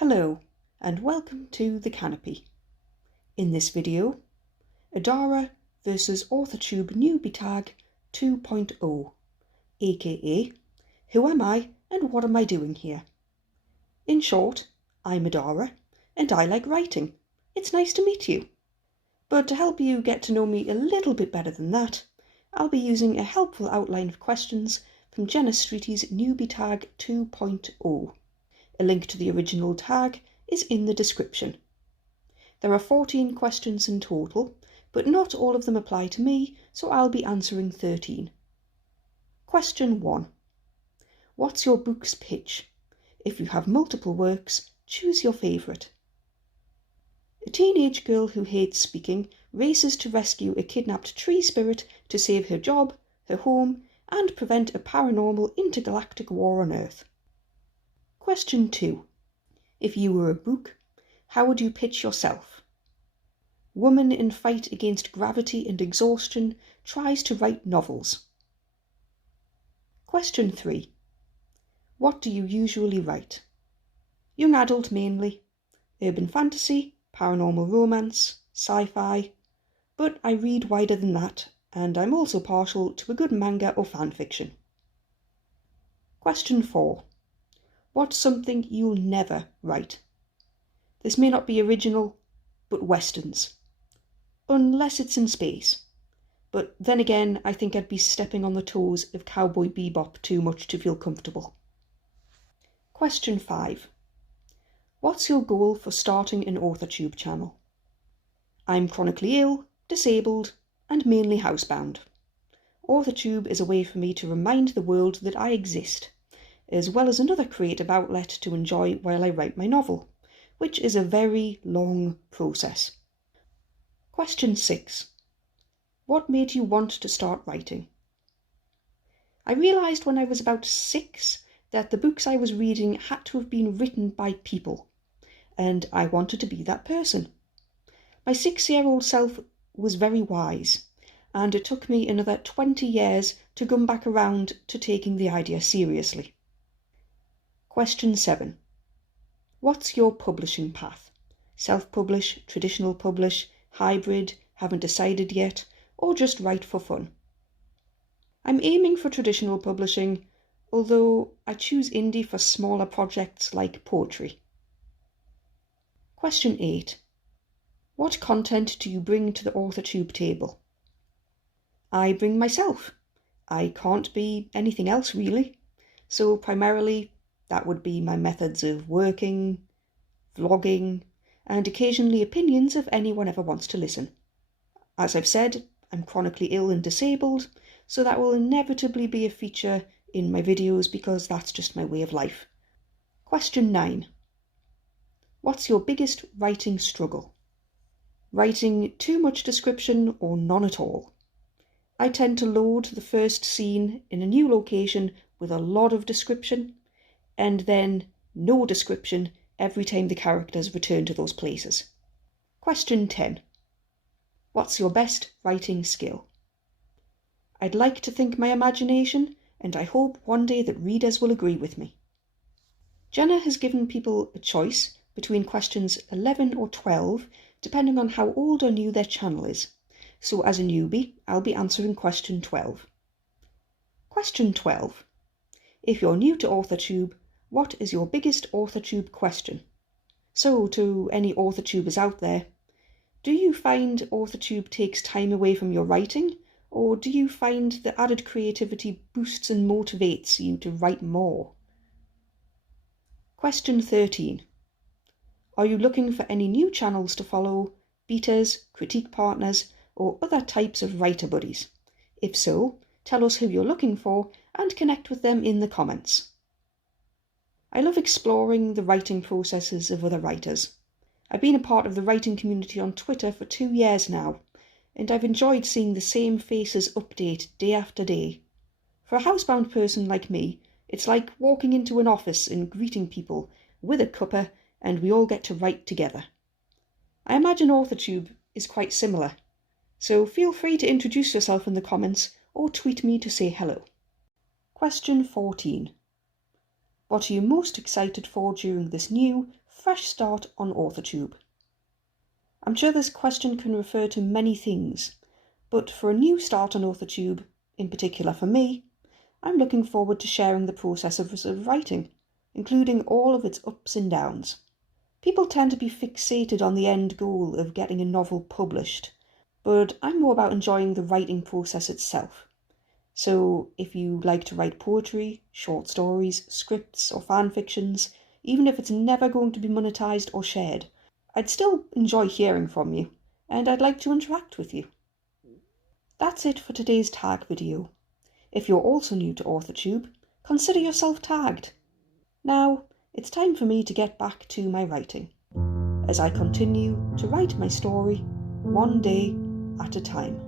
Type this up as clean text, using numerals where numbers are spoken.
Hello and welcome to The Canopy. In this video, Adara versus AuthorTube Newbie Tag 2.0, aka Who Am I and What Am I Doing Here? In short, I'm Adara and I like writing. It's nice to meet you. But to help you get to know me a little bit better than that, I'll be using a helpful outline of questions from Jenna Streety's Newbie Tag 2.0. A link to the original tag is in the description. There are 14 questions in total, but not all of them apply to me, so I'll be answering 13. Question 1. What's your book's pitch? If you have multiple works, choose your favourite. A teenage girl who hates speaking races to rescue a kidnapped tree spirit to save her job, her home, and prevent a paranormal intergalactic war on Earth. Question 2. If you were a book, how would you pitch yourself? Woman in fight against gravity and exhaustion tries to write novels. Question 3. What do you usually write? Young adult mainly, urban fantasy, paranormal romance, sci-fi, but I read wider than that, and I'm also partial to a good manga or fanfiction. Question 4. What's something you'll never write? This may not be original, but westerns. Unless it's in space. But then again, I think I'd be stepping on the toes of Cowboy Bebop too much to feel comfortable. Question 5. What's your goal for starting an AuthorTube channel? I'm chronically ill, disabled, and mainly housebound. AuthorTube is a way for me to remind the world that I exist, as well as another creative outlet to enjoy while I write my novel, which is a very long process. Question 6. What made you want to start writing? I realised when I was about 6 that the books I was reading had to have been written by people, and I wanted to be that person. My 6-year-old self was very wise, and it took me another 20 years to come back around to taking the idea seriously. Question 7. What's your publishing path? Self-publish, traditional publish, hybrid, haven't decided yet, or just write for fun? I'm aiming for traditional publishing, although I choose indie for smaller projects like poetry. Question 8. What content do you bring to the AuthorTube table? I bring myself. I can't be anything else really, so primarily that would be my methods of working, vlogging, and occasionally opinions if anyone ever wants to listen. As I've said, I'm chronically ill and disabled, so that will inevitably be a feature in my videos because that's just my way of life. Question 9. What's your biggest writing struggle? Writing too much description or none at all. I tend to load the first scene in a new location with a lot of description, and then no description every time the characters return to those places. Question 10. What's your best writing skill? I'd like to think my imagination, and I hope one day that readers will agree with me. Jenna has given people a choice between questions 11 or 12, depending on how old or new their channel is. So as a newbie, I'll be answering question 12. Question 12. If you're new to AuthorTube, what is your biggest AuthorTube question? So, to any AuthorTubers out there, do you find AuthorTube takes time away from your writing, or do you find the added creativity boosts and motivates you to write more? Question 13. Are you looking for any new channels to follow, beaters, critique partners, or other types of writer buddies? If so, tell us who you're looking for and connect with them in the comments. I love exploring the writing processes of other writers. I've been a part of the writing community on Twitter for 2 years now, and I've enjoyed seeing the same faces update day after day. For a housebound person like me, it's like walking into an office and greeting people with a cuppa, and we all get to write together. I imagine AuthorTube is quite similar, so feel free to introduce yourself in the comments or tweet me to say hello. Question 14. What are you most excited for during this new fresh start on AuthorTube. I'm sure this question can refer to many things, but for a new start on AuthorTube, in particular for me, I'm looking forward to sharing the process of writing, including all of its ups and downs. People tend to be fixated on the end goal of getting a novel published, but I'm more about enjoying the writing process itself. So if you like to write poetry, short stories, scripts, or fan fictions, even if it's never going to be monetized or shared, I'd still enjoy hearing from you, and I'd like to interact with you. That's it for today's tag video. If you're also new to AuthorTube, consider yourself tagged. Now, it's time for me to get back to my writing, as I continue to write my story one day at a time.